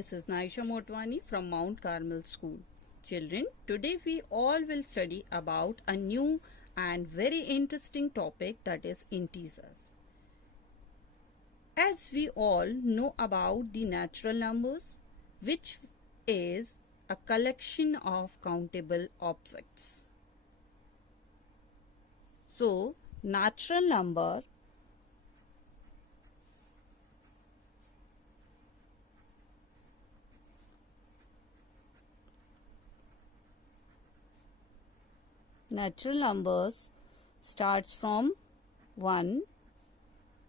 this is Naisha Motwani from Mount Carmel School. Children, today we all will study about a new and very interesting topic, that is integers. As we all know about the natural numbers, which is a collection of countable objects. So, natural number numbers starts from 1,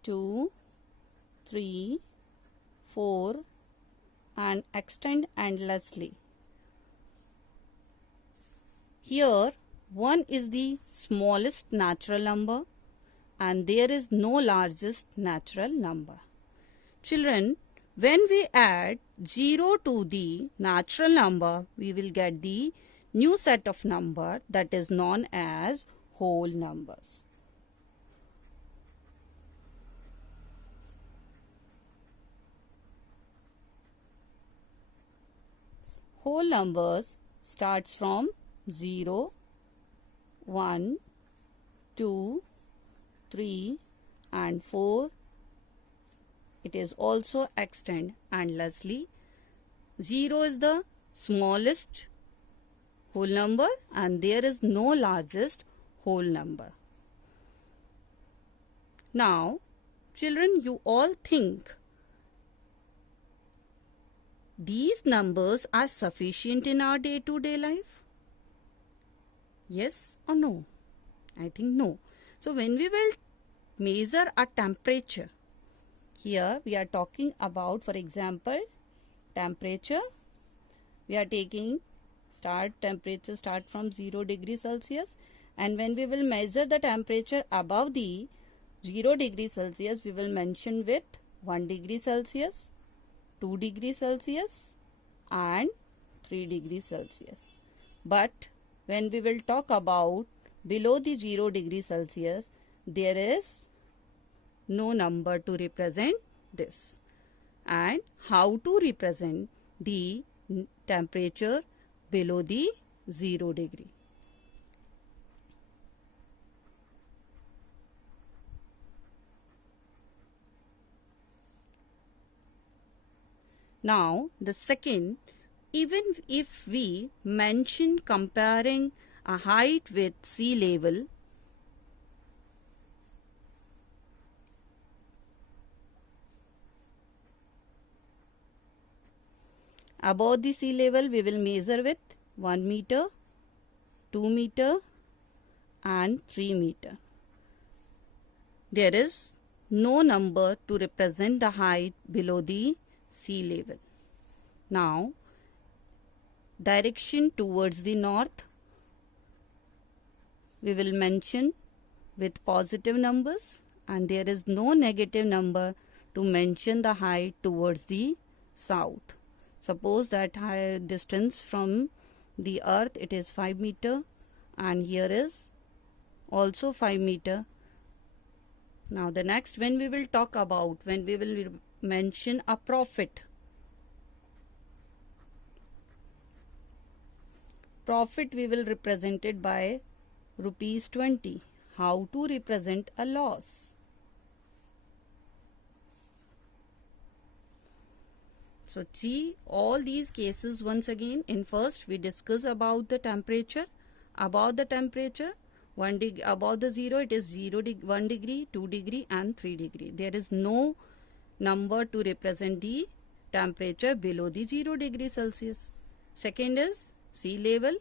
2, 3, 4 and extend endlessly. Here 1 is the smallest natural number and there is no largest natural number. Children, when we add 0 to the natural number, we will get the new set of number that is known as whole numbers. Whole numbers starts from 0, 1, 2, 3 and 4. It is also extend endlessly. 0 is the smallest whole number and there is no largest whole number. Now, children, you all think these numbers are sufficient in our day-to-day life? Yes or no? I think no. So, when we will measure a temperature, here we are talking about, for example, temperature. We are taking temperature start from 0 degree Celsius, and when we will measure the temperature above the 0 degree Celsius, we will mention with 1 degree Celsius, 2 degree Celsius and 3 degree Celsius. But when we will talk about below the 0 degree Celsius, there is no number to represent this. And how to represent the temperature below the 0 degree? Now, the second, even if we mention comparing a height with sea level, above the sea level we will measure with 1 meter, 2 meter and 3 meter. There is no number to represent the height below the sea level. Now, direction towards the north, we will mention with positive numbers and there is no negative number to mention the height towards the south. Suppose that high distance from the earth, it is 5 meter and here is also 5 meter. Now the next, when we will talk about, when we will mention a profit. Profit we will represent it by rupees 20. How to represent a loss? So see all these cases once again. In first we discuss about the temperature. About the temperature, above the 0 it is 1 degree, 2 degree and 3 degree. There is no number to represent the temperature below the 0 degree Celsius. Second is sea level,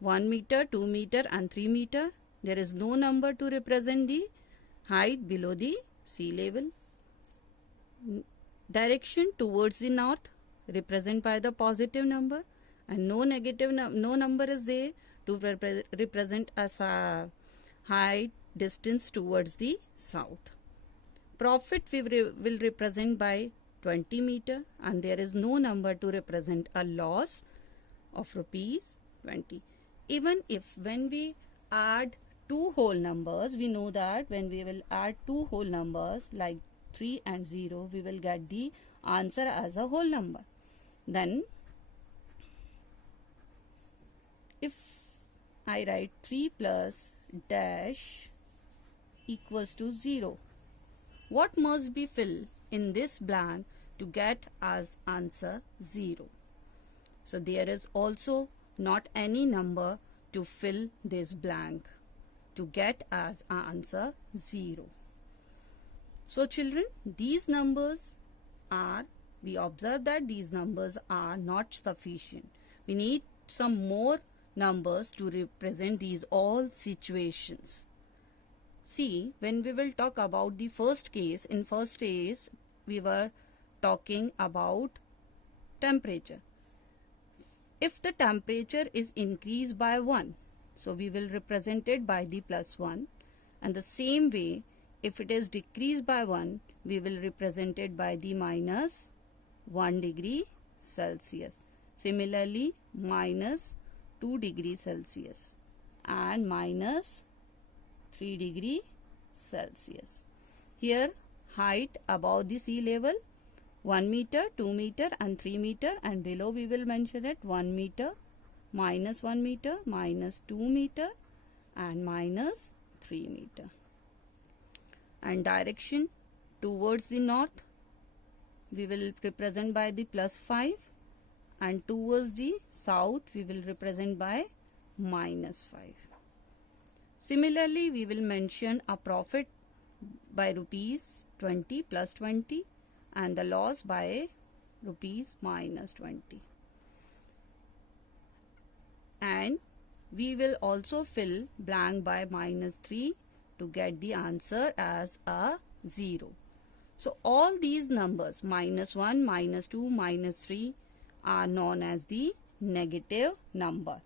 1 meter, 2 meter and 3 meter. There is no number to represent the height below the sea level. Direction towards the north, represent by the positive number, and no number is there to represent as a height distance towards the south. Profit we will represent by 20 meter and there is no number to represent a loss of rupees 20. Even if when we add two whole numbers, we know that when we will add two whole numbers like 3 and 0, we will get the answer as a whole number. Then if I write 3 plus dash equals to 0, what must be filled in this blank to get as answer 0? So there is also not any number to fill this blank to get as answer 0. So children, these numbers are, we observe that these numbers are not sufficient. We need some more numbers to represent these all situations. See, when we will talk about the first case, in first case we were talking about temperature. If the temperature is increased by 1, so we will represent it by the plus 1, and the same way if it is decreased by 1, we will represent it by the minus 1 degree Celsius. Similarly, minus 2 degree Celsius and minus 3 degree Celsius. Here height above the sea level 1 meter, 2 meter and 3 meter, and below we will mention it 1 meter, minus 1 meter, minus 2 meter and minus 3 meter. And direction towards the north we will represent by the plus 5, and towards the south we will represent by minus 5. Similarly, we will mention a profit by rupees 20 plus 20 and the loss by rupees minus 20. And we will also fill blank by minus 3 to get the answer as a 0. So all these numbers minus 1, minus 2, minus 3 are known as the negative number.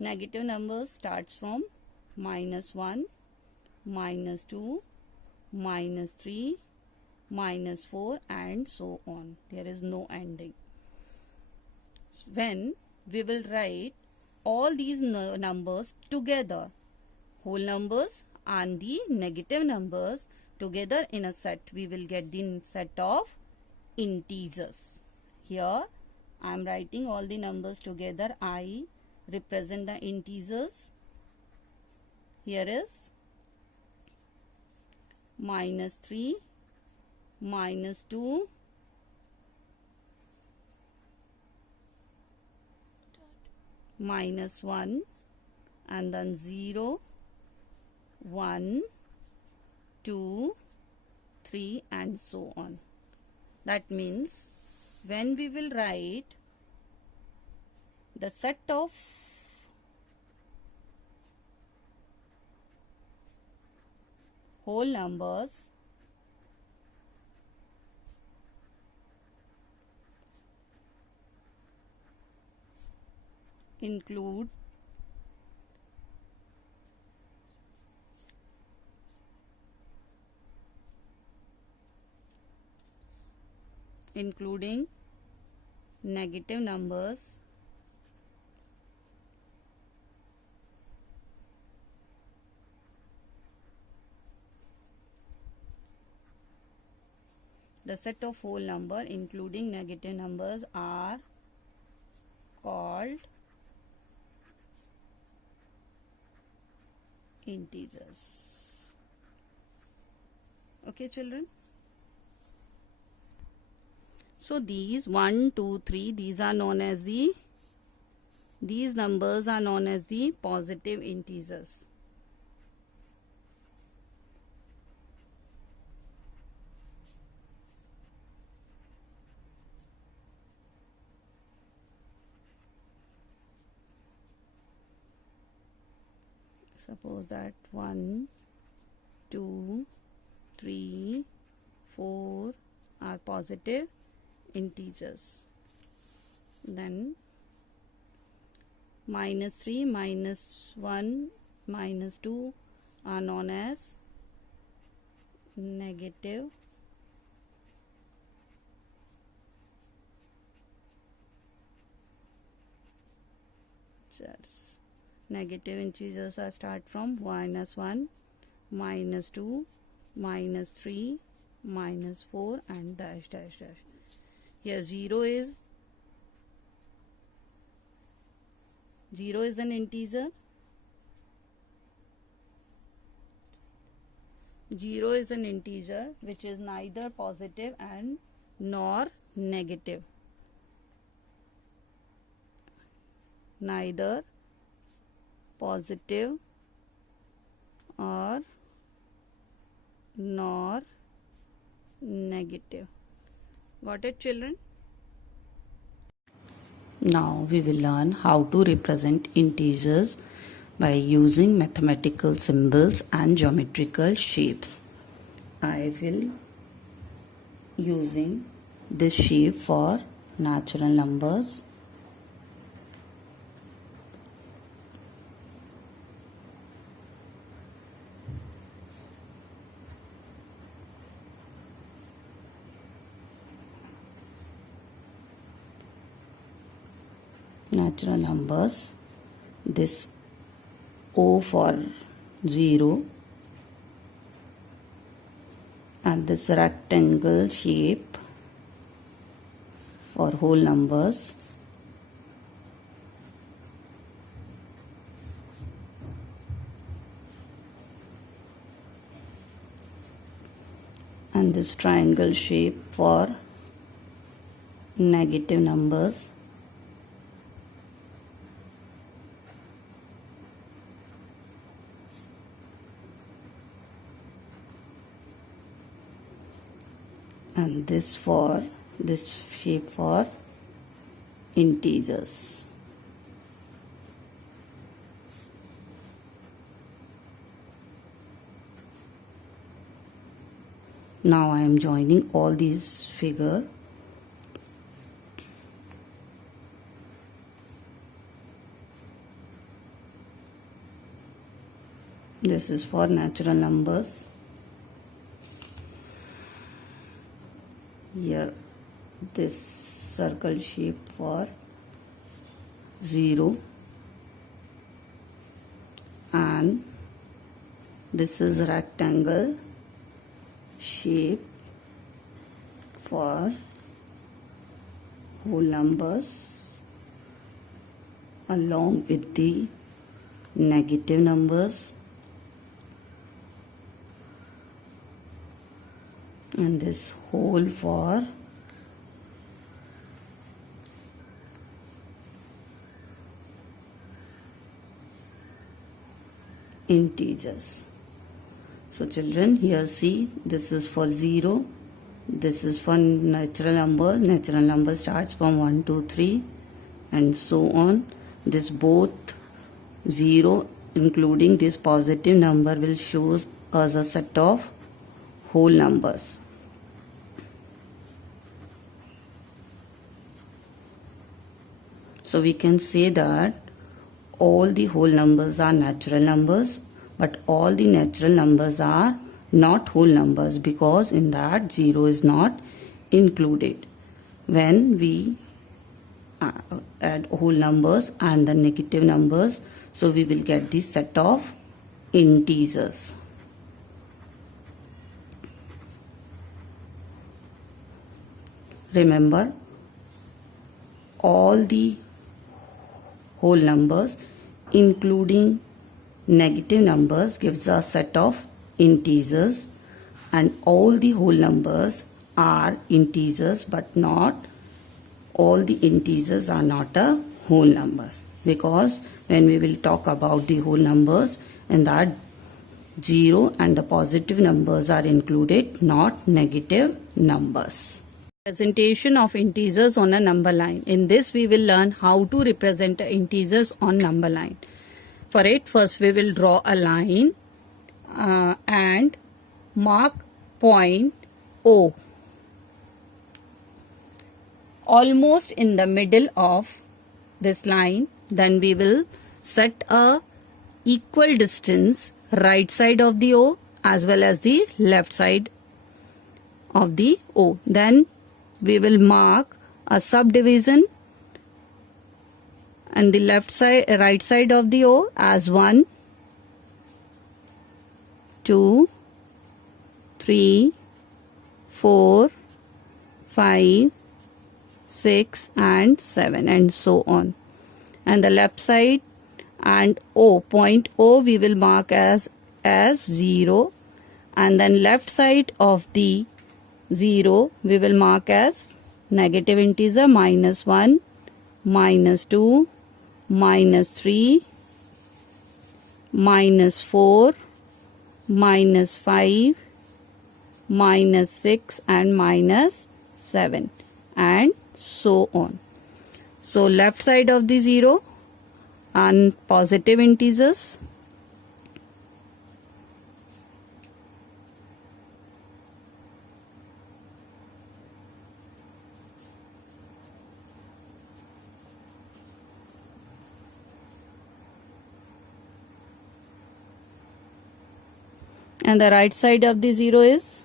Negative numbers starts from minus 1, minus 2, minus 3, minus 4 and so on. There is no ending. When we will write all these numbers together, whole numbers and the negative numbers together in a set, we will get the set of integers. Here I am writing all the numbers together. I represent the integers. Here is minus 3, minus 2, minus 1 and then 0, 1, 2, 3 and so on. That means when we will write the set of whole numbers including negative numbers, the set of whole number including negative numbers are called integers. Okay children, so these 1, 2, 3, these numbers are known as the positive integers. Suppose that 1, 2, 3, 4 are positive integers. Then minus 3, minus 1, minus 2 are known as negative integers. Negative integers are start from -1, -2, -3, -4 and dash dash dash. Here 0 is an integer. 0 is an integer which is neither positive and nor negative. Neither positive or nor negative. Got it, children? Now we will learn how to represent integers by using mathematical symbols and geometrical shapes. I will using this shape for natural numbers. Natural numbers, this O for 0 and this rectangle shape for whole numbers. And this triangle shape for negative numbers. And this shape for integers. Now I am joining all these figures. This is for natural numbers. Here this circle shape for 0 and this is rectangle shape for whole numbers along with the negative numbers. And this hole for integers. So children, here see, this is for 0, this is for natural numbers. Natural number starts from 1, 2, 3 and so on. This both 0 including this positive number will show us a set of whole numbers. So we can say that all the whole numbers are natural numbers, but all the natural numbers are not whole numbers because in that 0 is not included. When we add whole numbers and the negative numbers, so we will get this set of integers. Remember, all the whole numbers including negative numbers gives a set of integers, and all the whole numbers are integers, but not all the integers are not a whole numbers, because when we will talk about the whole numbers, in that 0 and the positive numbers are included, not negative numbers. Representation of integers on a number line. In this we will learn how to represent integers on number line. For it, first we will draw a line and mark point O almost in the middle of this line. Then we will set a equal distance right side of the O as well as the left side of the O. Then we will mark a subdivision and the right side of the O as 1, 2, 3, 4, 5, 6 and 7 and so on. And the left side and O, point O, we will mark as 0, and then left side of the 0 we will mark as negative integer, -1, -2, -3, -4, -5, -6 and -7 and so on. So left side of the 0 and positive integers, and the right side of the 0 is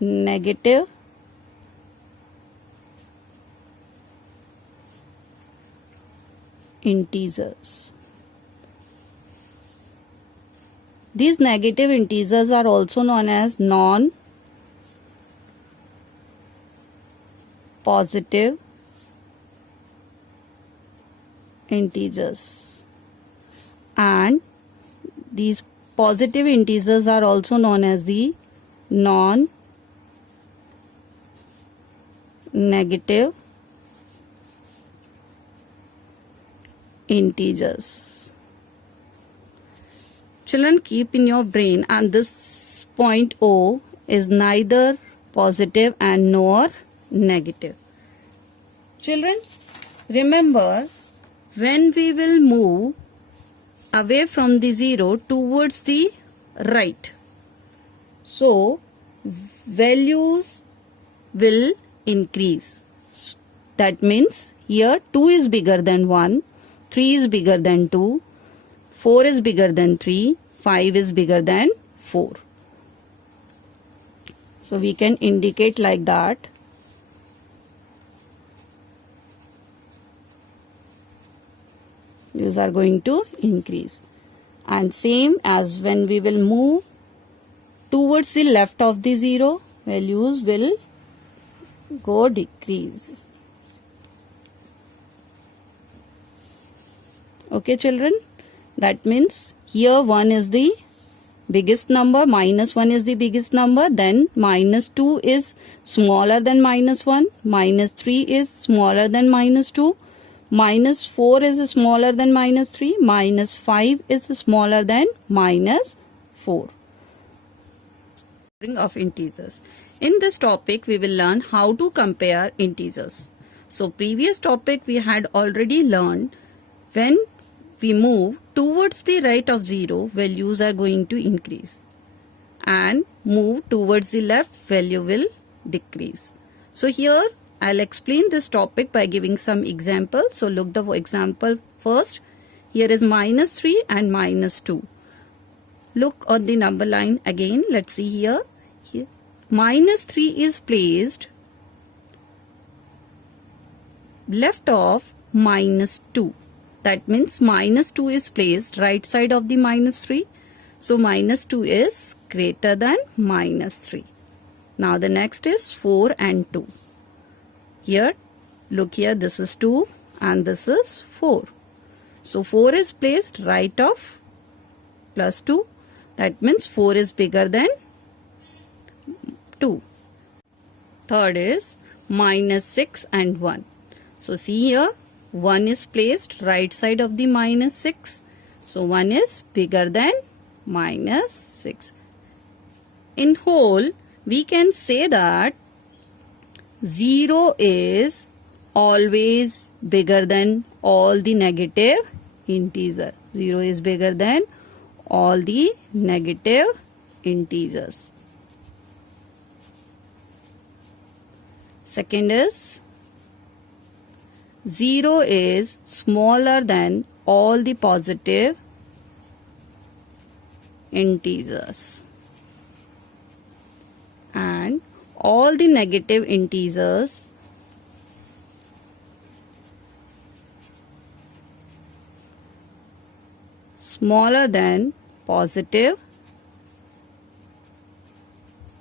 negative integers. These negative integers are also known as non-positive integers, and these positive integers are also known as the non-negative integers. Children, keep in your brain, and this point O is neither positive and nor negative. Children, remember, when we will move away from the 0 towards the right, so values will increase. That means here 2 is bigger than 1, 3 is bigger than 2, 4 is bigger than 3, 5 is bigger than 4. So we can indicate like that. These are going to increase, and same as when we will move towards the left of the 0, values will go decrease. Okay children, that means here 1 is the biggest number, -1 is the biggest number, then -2 is smaller than -1, -3 is smaller than -2, -4 is smaller than -3, -5 is smaller than -4. Of integers. In this topic we will learn how to compare integers. So previous topic we had already learned, when we move towards the right of 0, values are going to increase, and move towards the left, value will decrease. So here I'll explain this topic by giving some examples. So look the example first. Here is -3 and -2. Look on the number line again. Let's see here. -3 is placed left of -2. That means -2 is placed right side of the -3. So -2 is greater than -3. Now the next is 4 and 2. Here, look here, this is 2 and this is 4. So 4 is placed right of +2. That means 4 is bigger than 2. Third is -6 and 1. So see here, 1 is placed right side of the -6. So 1 is bigger than -6. In whole, we can say that 0 is always bigger than all the negative integer. 0 is bigger than all the negative integers. Second is 0 is smaller than all the positive integers, and all the negative integers smaller than positive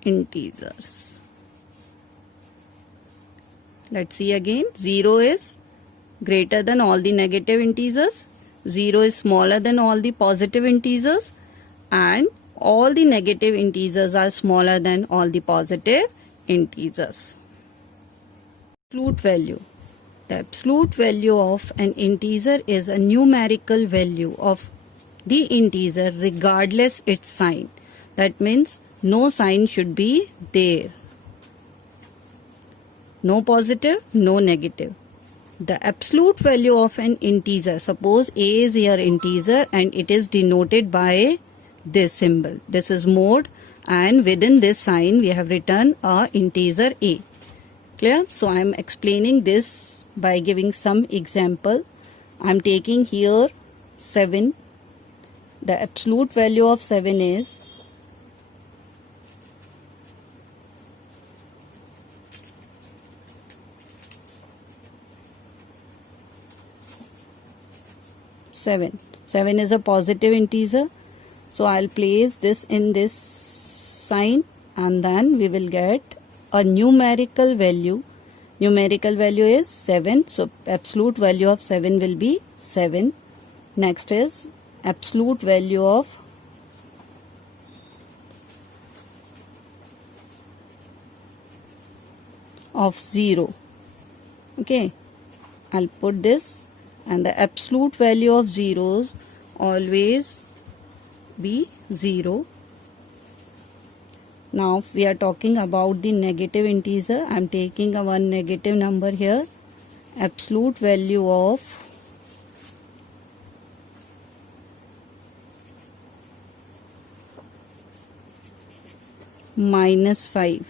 integers. Let's see again. 0 is greater than all the negative integers. 0 is smaller than all the positive integers. And all the negative integers are smaller than all the positive integers. Absolute value. The absolute value of an integer is a numerical value of the integer regardless its sign. That means no sign should be there. No positive, no negative. The absolute value of an integer, suppose a is here integer and it is denoted by this symbol. This is mode, and within this sign we have written a integer a. Clear? So I am explaining this by giving some example. I am taking here 7. The absolute value of 7 is 7. 7 is a positive integer. So I'll place this in this sign and then we will get a numerical value. Numerical value is 7. So absolute value of 7 will be 7. Next is absolute value of of 0. Okay, I'll put this, and the absolute value of zeros always be 0. Now we are talking about the negative integer. I am taking a one negative number here. Absolute value of -5.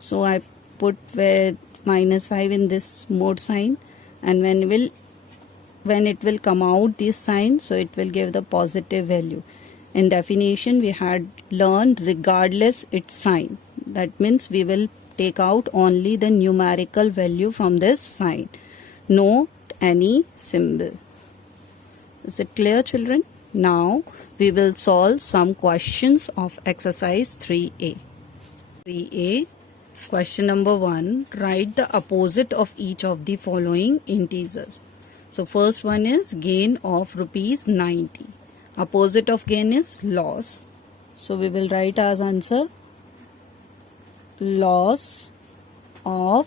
So I put where -5 in this mode sign, and when it will come out this sign, so it will give the positive value. In definition we had learned regardless its sign. That means we will take out only the numerical value from this sign, not any symbol. Is it clear, children? Now we will solve some questions of exercise 3A. 3A, question number 1, write the opposite of each of the following integers. So first one is gain of rupees 90. Opposite of gain is loss. So we will write as answer loss of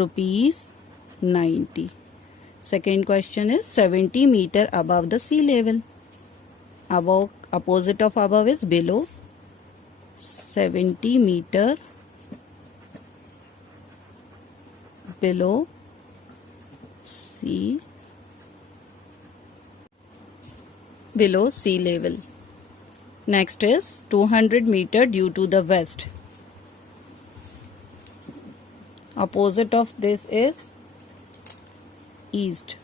rupees 90. Second question is 70 meter above the sea level. Above, opposite of above is below. 70 meter below sea level. Next is 200 meter due to the west. Opposite of this is east.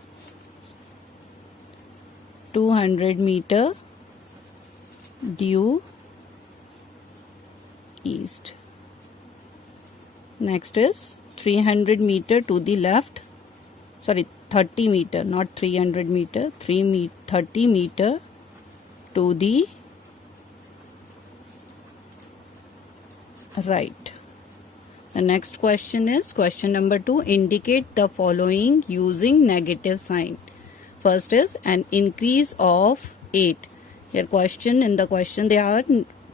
200 meter due east. Next is 300 meter to the left. Sorry, 30 meter, not 300 meter. 30 meter to the right. The next question is question number 2. Indicate the following using negative sign. First is an increase of 8. Here in the question they are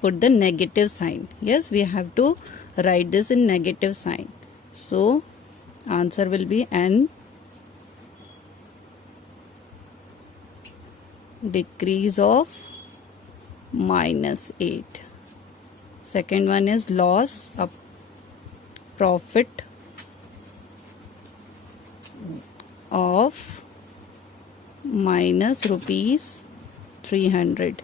put the negative sign. Yes, we have to write this in negative sign. So answer will be an decrease of -8. Second one is loss, a profit of -rupees 300.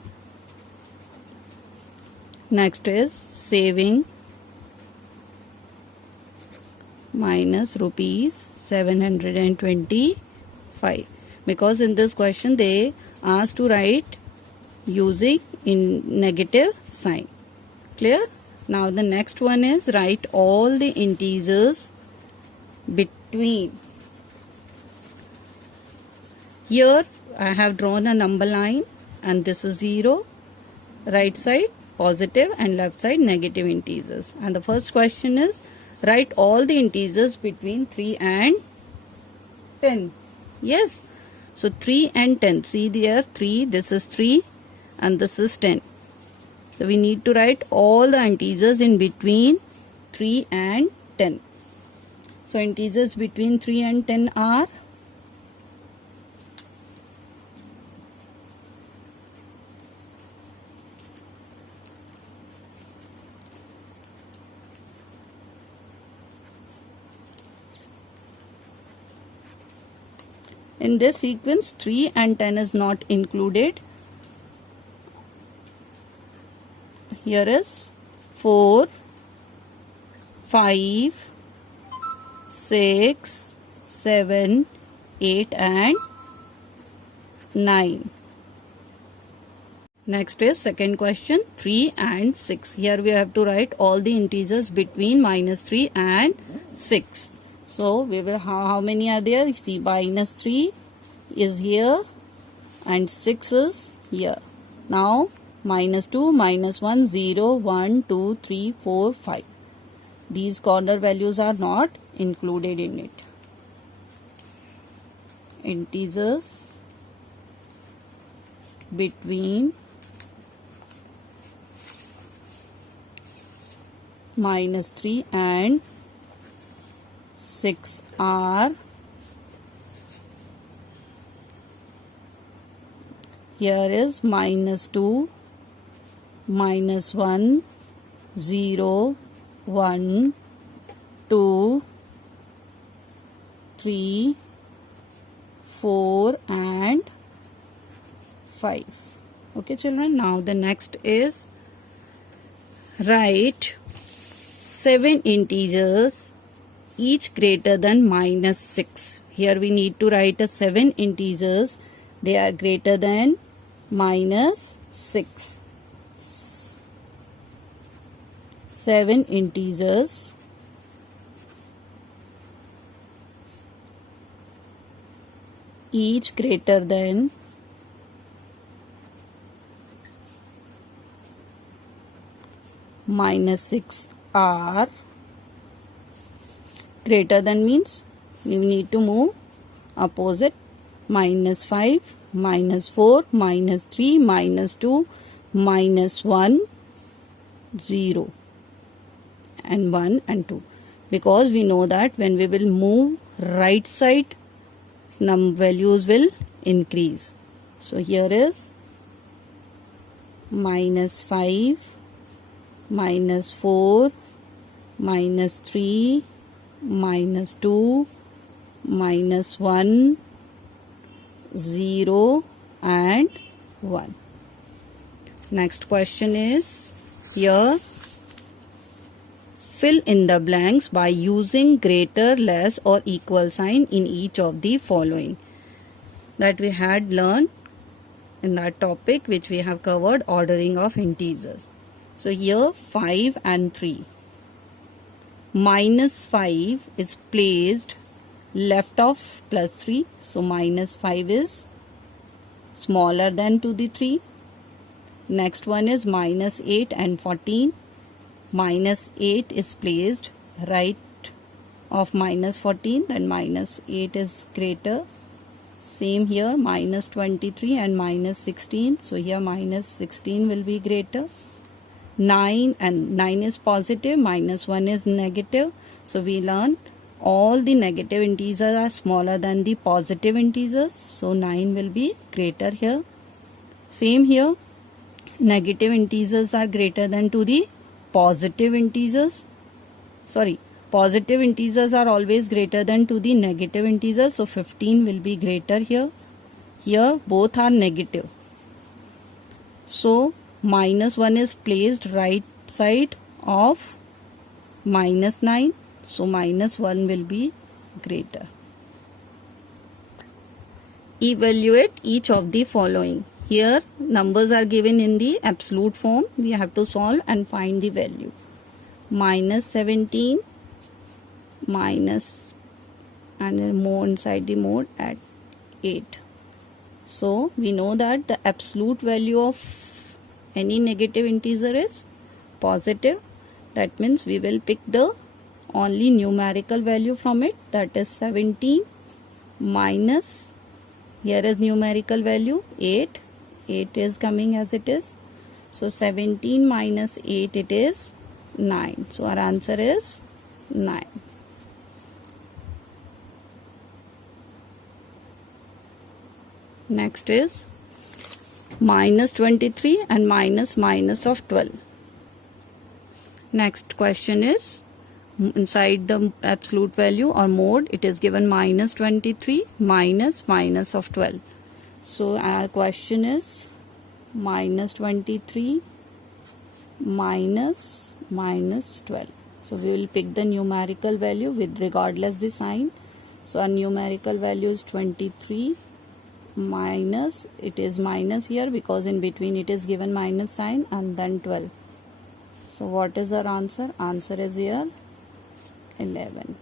Next is saving -rupees 725. Because in this question they asked to write using in negative sign. Clear? Now the next one is write all the integers between. Here I have drawn a number line and this is 0. Right side positive and left side negative integers. And the first question is, write all the integers between 3 and 10. Yes. So 3 and 10. See there, 3, this is 3 and this is 10. So we need to write all the integers in between 3 and 10. So integers between 3 and 10 are in this sequence 3 and 10 is not included. Here is 4, 5, 6, 7, 8 and 9. Next is second question, 3 and 6. Here we have to write all the integers between -3 and 6. So we will how many are there? See, -3 is here and 6 is here. Now -2, -1, 0, 1, 2, 3, 4, 5. These corner values are not included in it. Integers between -3 and 6 are here is -2, -1, 0, 1, 2, 3, 4 and 5. Okay children, now the next is write 7 integers each greater than -6. Here we need to write a 7 integers, they are greater than -6. 7 integers each greater than -6 are greater than means we need to move opposite. -5, -4, -3, -2, -1, 0 and 1 and 2, because we know that when we will move right side values will increase. So here is -5, -4, -3, -2, -1, 0 and 1. Next question is here, fill in the blanks by using greater, less or equal sign in each of the following. That we had learned in that topic which we have covered, ordering of integers. So here 5 and 3. -5 is placed left of +3. So -5 is smaller than to the 3. Next one is -8 and 14. -8 is placed right of -14, then -8 is greater. Same here, -23 and -16. So here -16 will be greater. 9 and 9 is positive, -1 is negative. So we learned all the negative integers are smaller than the positive integers. So 9 will be greater here. Same here, negative integers are greater than to the positive integers. Sorry, positive integers are always greater than to the negative integers. So 15 will be greater here. Here both are negative. So -1 is placed right side of -9. So -1 will be greater. Evaluate each of the following. Here numbers are given in the absolute form. We have to solve and find the value. -17 minus and then more inside the mode at 8. So we know that the absolute value of any negative integer is positive. That means we will pick the only numerical value from it, that is 17 minus, here is numerical value 8. 8 is coming as it is. So 17 minus 8, it is 9. So our answer is 9. Next is minus 23 and minus of 12. Next question is, inside the absolute value or mode, it is given minus 23 minus of 12. So our question is minus 23 minus 12. So we will pick the numerical value with regardless the sign. So our numerical value is 23 minus, it is minus here because in between it is given minus sign, and then 12. So what is our answer? Answer is here 11.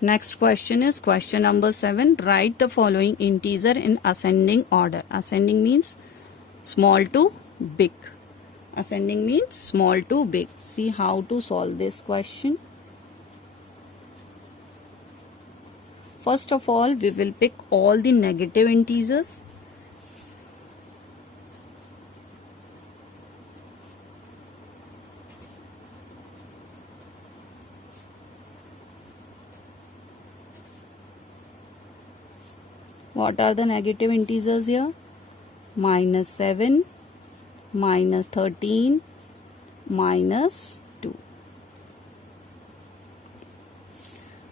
Next question is question number 7. Write the following integer in ascending order. Ascending means small to big. Ascending means small to big. See how to solve this question. First of all, we will pick all the negative integers. What are the negative integers here? Minus 7, minus 13, minus 2.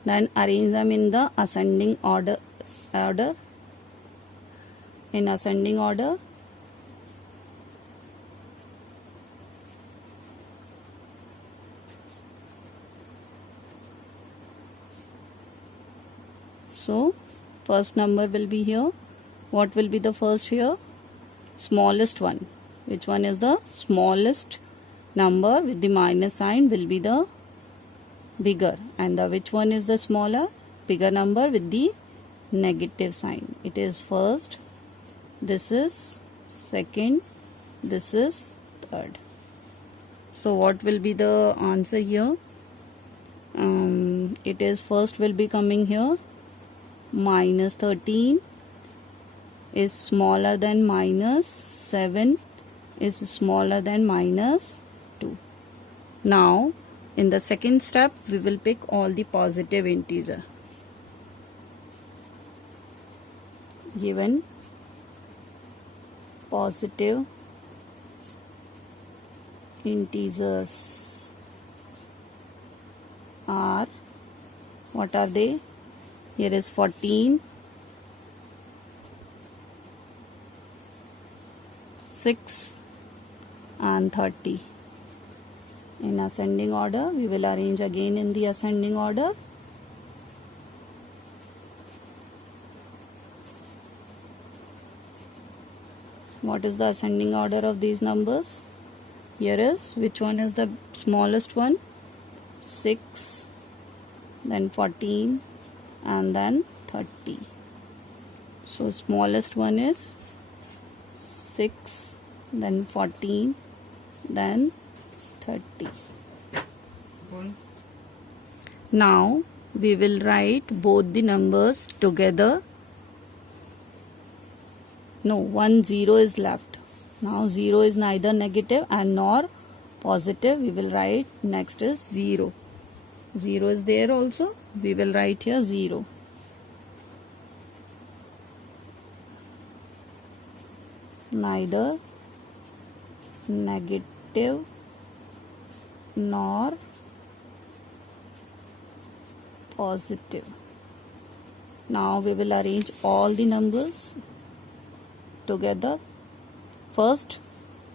Then arrange them in the ascending order. In ascending order. So first number will be here. What will be the first here? Smallest one. Which one is the smallest number with the minus sign will be the bigger, and the which one is the smaller? Bigger number with the negative sign. It is first, this is second, this is third. So what will be the answer here? It is first will be coming here. Minus 13 is smaller than minus 7 is smaller than minus 2. Now in the second step, we will pick all the positive integer. Given positive integers are, what are they? Here is 14, 6 and 30. In ascending order, we will arrange again in the ascending order. What is the ascending order of these numbers? Here is, which one is the smallest one? 6, then 14 and then 30. So smallest one is 6, then 14, then 30. Now we will write both the numbers together. No, 1 0 is left. Now 0 is neither negative and nor positive. We will write next is 0. 0 is there also. We will write here 0. Neither negative nor positive. Now we will arrange all the numbers together. First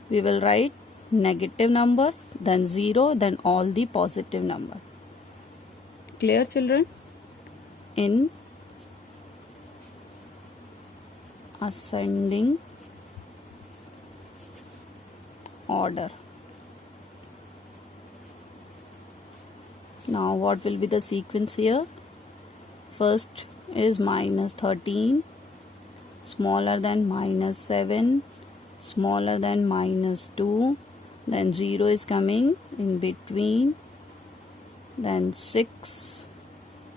we will write negative number, then 0, then all the positive number. Clear, children? In ascending order. Now what will be the sequence here? First is minus 13, smaller than minus 7, smaller than minus 2, then 0 is coming in between, then 6,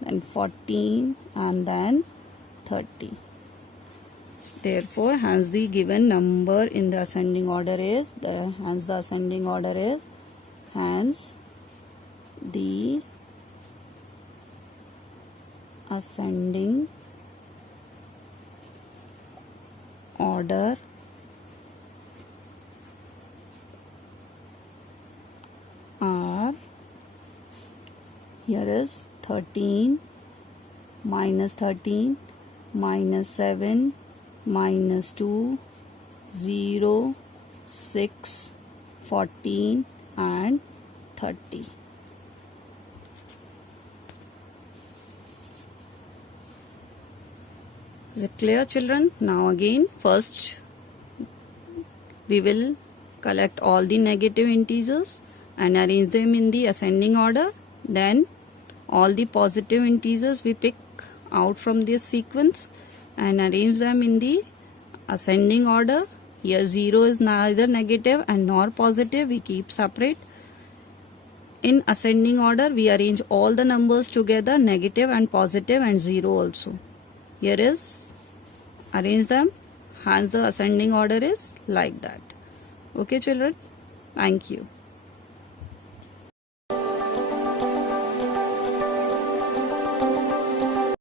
then 14, and then 30. Therefore, hence the given number in the ascending order is hence the ascending order is hence the ascending order are, here is 13, minus 13, minus 7, minus 2, 0, 6, 14, and 30. Is it clear, children? Now again, first we will collect all the negative integers and arrange them in the ascending order. Then all the positive integers we pick out from this sequence and arrange them in the ascending order. Here 0 is neither negative and nor positive, we keep separate. In ascending order, we arrange all the numbers together, negative and positive and 0 also. Here is arrange them, hence the ascending order is like that. Okay children, thank you.